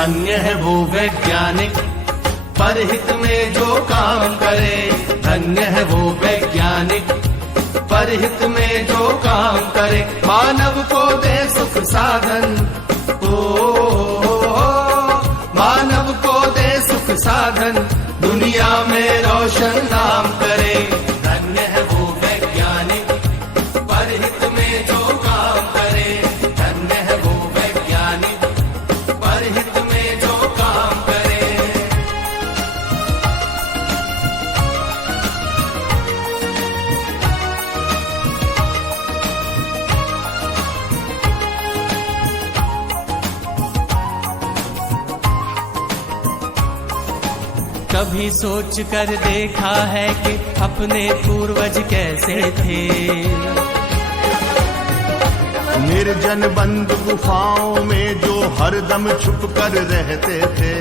धन्य है वो वैज्ञानिक परहित में जो काम करे। धन्य है वो वैज्ञानिक परहित में जो काम करे। मानव को दे सुख साधन, मानव को दे सुख साधन, दुनिया में रोशन नाम करे। धन्य है वो वैज्ञानिक परहित में जो काम करे। धन्य है वो वैज्ञानिक परहित में जो काम करे। कभी सोच कर देखा है कि अपने पूर्वज कैसे थे। निर्जन बंद गुफाओं में जो हरदम छुप कर रहते थे।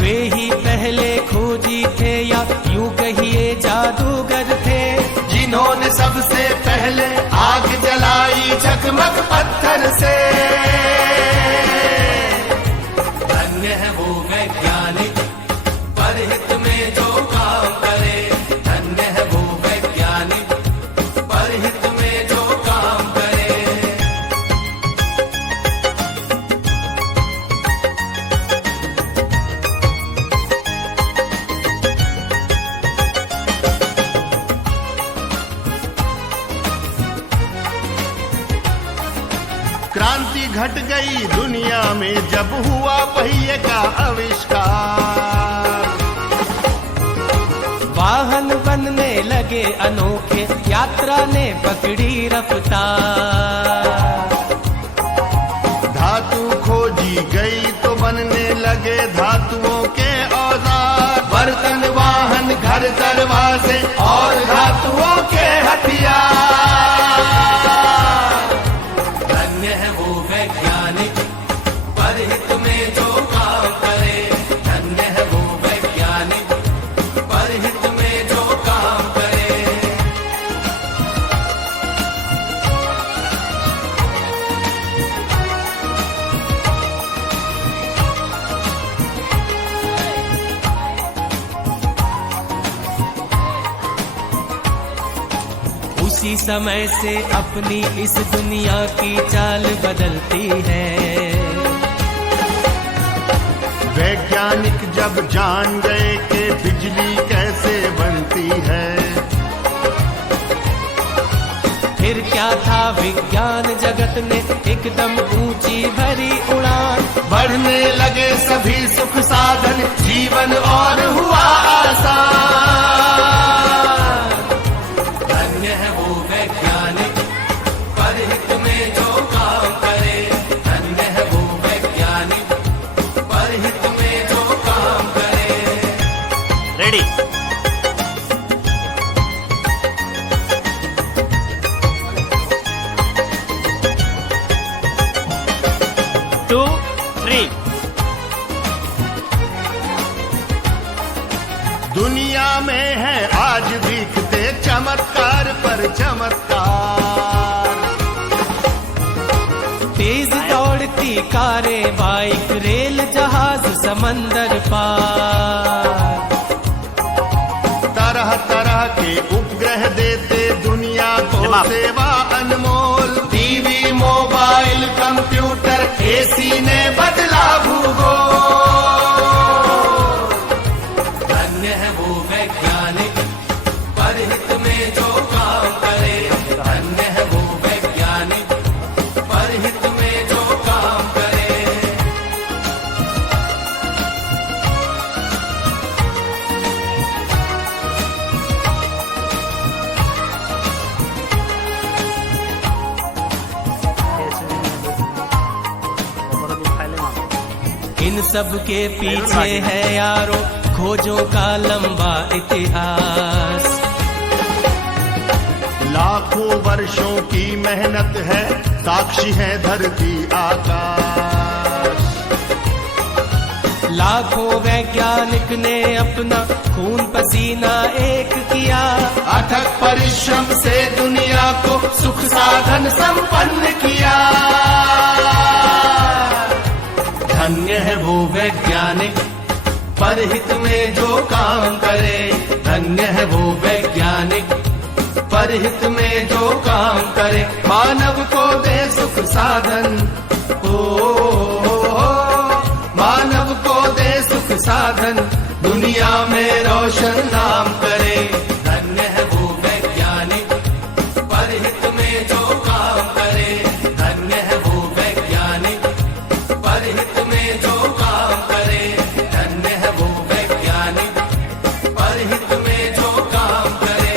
वे ही पहले खोजी थे या यूं कहिए जादूगर थे, जिन्होंने सबसे पहले आग जलाई झकमक पत्थर से। धन्य है वो वैज्ञानिक परहित में जो काम करे। धन्य है वो वैज्ञानिक परहित में जो काम करे। क्रांति घट गई दुनिया में जब हुआ पहिए का आविष्कार। वाहन बनने लगे अनोखे, यात्रा ने पकड़ी रफ्तार। धातु खोजी गई तो बनने लगे धातुओं के औजार। बर्तन वाहन घर दरवाजे और धातुओं के हथियार। धन्य है वो वैज्ञानिक परहित में जो काम करे। धन्य है वो वैज्ञानिक परहित में जो काम करे। उसी समय से अपनी इस दुनिया की चाल बदलती है। वैज्ञानिक जब जान गए कि बिजली कैसे बनती है। फिर क्या था विज्ञान जगत ने एकदम ऊंची भरी उड़ान। बढ़ने लगे सभी सुख साधन, जीवन और हुआ आसान। धन्य है वो वैज्ञानिक परहित में जो काम करे। धन्य है वो वैज्ञानिक परहित में जो काम करे। रेडी। Two three. दुनिया में है आज दिखते चमत्कार पर चमत्कार। तेज दौड़ती कारें, बाइक, रेल, जहाज, समंदर पार। तरह तरह के उपग्रह देते दुनिया को सेवा अनमोल। टीवी, मोबाइल, कंप्यूटर, एसी ने बदला भूगोल। धन्य है वो वैज्ञानिक परहित में जो काम करे। धन्य है वो वैज्ञानिक परहित में जो काम करे। इन सब के पीछे है यारो खोजों का लंबा इतिहास। लाखों वर्षों की मेहनत है, साक्षी है धरती आकाश। लाखों वैज्ञानिक ने अपना खून पसीना एक किया। अथक परिश्रम से दुनिया को सुख साधन संपन्न किया। धन्य है वो वैज्ञानिक परहित में जो काम करे। धन्य है वो वैज्ञानिक परहित में जो काम करे। मानव को दे सुख साधन, मानव को दे सुख साधन, दुनिया में रोशन नाम करे। धन्य है वो वैज्ञानिक परहित में जो काम करे। धन्य है वो वैज्ञानिक परहित में जो काम करे। धन्य है वो वैज्ञानिक परहित में जो काम करे।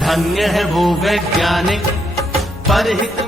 धन्य है वो वैज्ञानिक परहित